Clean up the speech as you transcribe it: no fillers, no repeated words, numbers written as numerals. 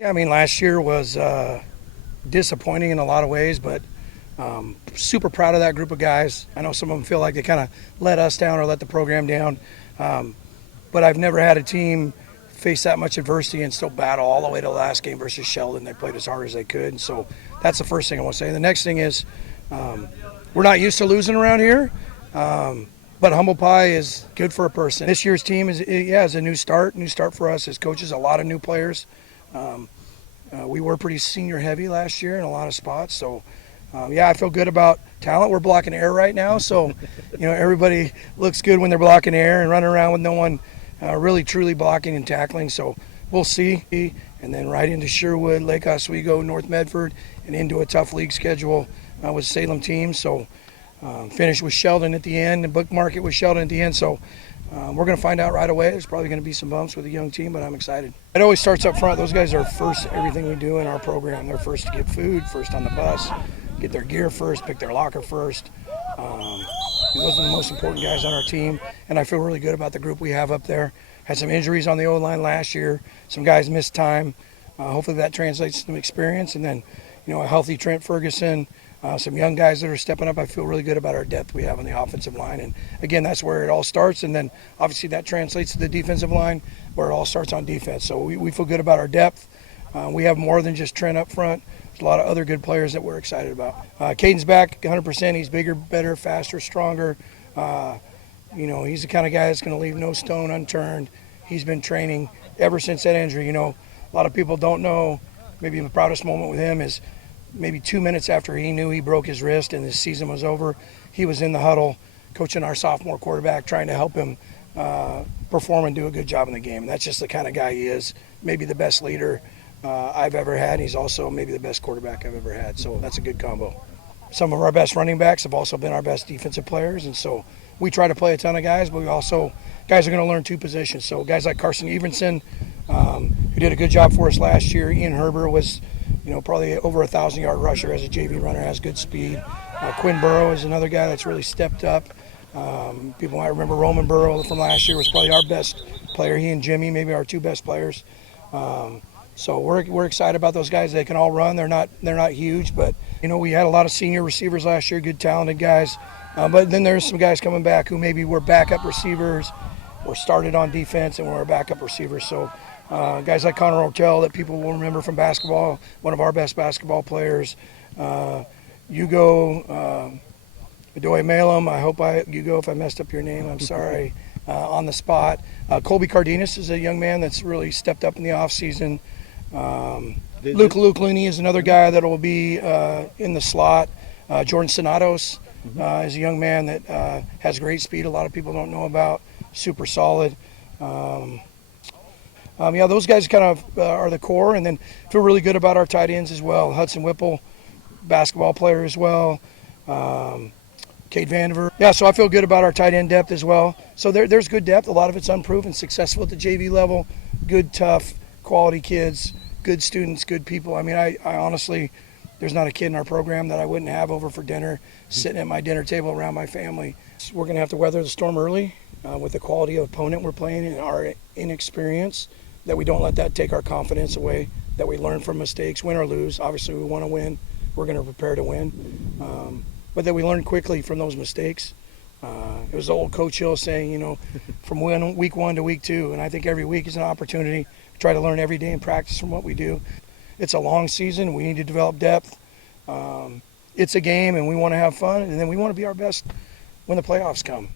Yeah, I mean, last year was disappointing in a lot of ways, but super proud of that group of guys. I know some of them feel like they kind of let us down or let the program down, but I've never had a team face that much adversity and still battle all the way to the last game versus Sheldon. They played as hard as they could, and so that's the first thing I want to say. The next thing is we're not used to losing around here. But humble pie is good for a person. This year's team is a new start for us as coaches. A lot of new players. We were pretty senior heavy last year in a lot of spots. So, I feel good about talent. We're blocking air right now, so everybody looks good when they're blocking air and running around with no one really truly blocking and tackling. So we'll see. And then right into Sherwood, Lake Oswego, North Medford, and into a tough league schedule with Salem teams. So. Finish with Sheldon at the end and bookmark it with Sheldon at the end. So we're going to find out right away. There's probably going to be some bumps with a young team, but I'm excited. It always starts up front. Those guys are first everything we do in our program. They're first to get food, first on the bus, get their gear first, pick their locker first. Those are the most important guys on our team, and I feel really good about the group we have up there. Had some injuries on the O-line last year. Some guys missed time. Hopefully that translates to some experience, and then a healthy Trent Ferguson. Some young guys that are stepping up. I feel really good about our depth we have on the offensive line. And, again, that's where it all starts. And then, obviously, that translates to the defensive line where it all starts on defense. So we feel good about our depth. We have more than just Trent up front. There's a lot of other good players that we're excited about. Caden's back 100%. He's bigger, better, faster, stronger. He's the kind of guy that's going to leave no stone unturned. He's been training ever since that injury. A lot of people don't know. Maybe the proudest moment with him is maybe 2 minutes after he knew he broke his wrist and his season was over, he was in the huddle coaching our sophomore quarterback, trying to help him perform and do a good job in the game. And that's just the kind of guy he is. Maybe the best leader I've ever had. He's also maybe the best quarterback I've ever had. So that's a good combo. Some of our best running backs have also been our best defensive players. And so we try to play a ton of guys, but guys are going to learn two positions. So guys like Carson Everson, who did a good job for us last year. Ian Herbert was probably over 1,000-yard rusher as a JV runner, has good speed. Quinn Burrow is another guy that's really stepped up. People might remember Roman Burrow from last year was probably our best player. He and Jimmy, maybe our two best players. So we're excited about those guys. They can all run. They're not huge, but we had a lot of senior receivers last year, good talented guys. But then there's some guys coming back who maybe were backup receivers or started on defense and were backup receivers. So. Guys like Connor Ortell that people will remember from basketball, one of our best basketball players. Hugo Adoy Malum, Hugo, if I messed up your name, I'm sorry, on the spot. Colby Cardenas is a young man that's really stepped up in the offseason. Luke Looney is another guy that will be in the slot. Jordan Sonatos is a young man that has great speed, a lot of people don't know about, super solid. Those guys kind of are the core, and then feel really good about our tight ends as well. Hudson Whipple, basketball player as well. Cade Vandiver. Yeah, so I feel good about our tight end depth as well. So there's good depth. A lot of it's unproven, successful at the JV level. Good, tough, quality kids, good students, good people. I mean, I honestly, there's not a kid in our program that I wouldn't have over for dinner, sitting at my dinner table around my family. So we're going to have to weather the storm early with the quality of opponent we're playing and our inexperience. That we don't let that take our confidence away, that we learn from mistakes, win or lose. Obviously, we want to win. We're going to prepare to win. But that we learn quickly from those mistakes. It was the old Coach Hill saying, from week 1 to week 2. And I think every week is an opportunity to try to learn every day and practice from what we do. It's a long season. We need to develop depth. It's a game, and we want to have fun. And then we want to be our best when the playoffs come.